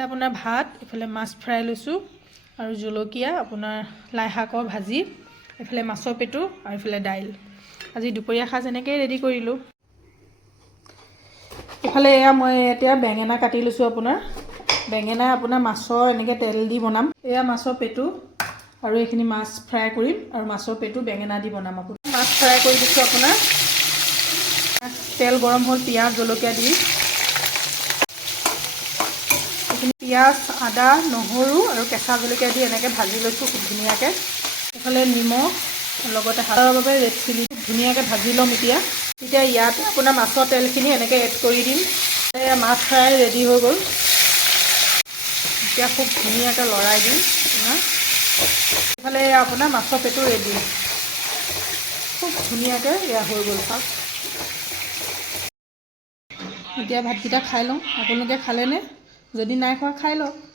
ইফালে আপোনাৰ ভাত, ইফালে মাছ ফ্ৰাই লৈছোঁ আৰু জলকীয়া, আপোনাৰ লাই শাকৰ ভাজি, ইফালে মাছৰ পেটু আৰু ইফালে দাইল। আজি দুপৰীয়া সাজ এনেকৈয়ে ৰেডি কৰিলোঁ। ইফালে এয়া মই এতিয়া বেঙেনা কাটি লৈছোঁ। বেঙেনা আপোনাৰ মাছৰ এনেকৈ তেল দি বনাম। এয়া মাছৰ পেটু আৰু এইখিনি মাছ ফ্ৰাই কৰিম আৰু মাছৰ পেটু বেঙেনা দি বনাম। মাছ ফ্ৰাই কৰি দিছোঁ। তেল গৰম হ'ল, পিঁয়াজ জলকীয়া দি এইখিনি পিঁয়াজ, আদা, নহৰু আৰু কেঁচা জলকীয়া দি এনেকৈ ভাজি লৈছোঁ খুব ধুনীয়াকৈ। এইফালে নিমখ লগতে হালধিৰ বাবে ৰেড চিলি ধুনীয়াকৈ ভাজি ল'ম। এতিয়া ইয়াতে আপোনাৰ মাছৰ তেলখিনি এনেকৈ এড কৰি দিম। মাছ ফ্ৰাই ৰেডি হৈ গ'ল। এতিয়া খুব ধুনীয়াকৈ লৰাই দিম। এইফালে আপোনাৰ মাছৰ পেটু ৰেডি, খুব ধুনীয়াকৈ হৈ গ'ল। এতিয়া ভাতকেইটা খাই লওঁ। আপোনালোকে খালেনে? যদি নাই খোৱা খাই লওক।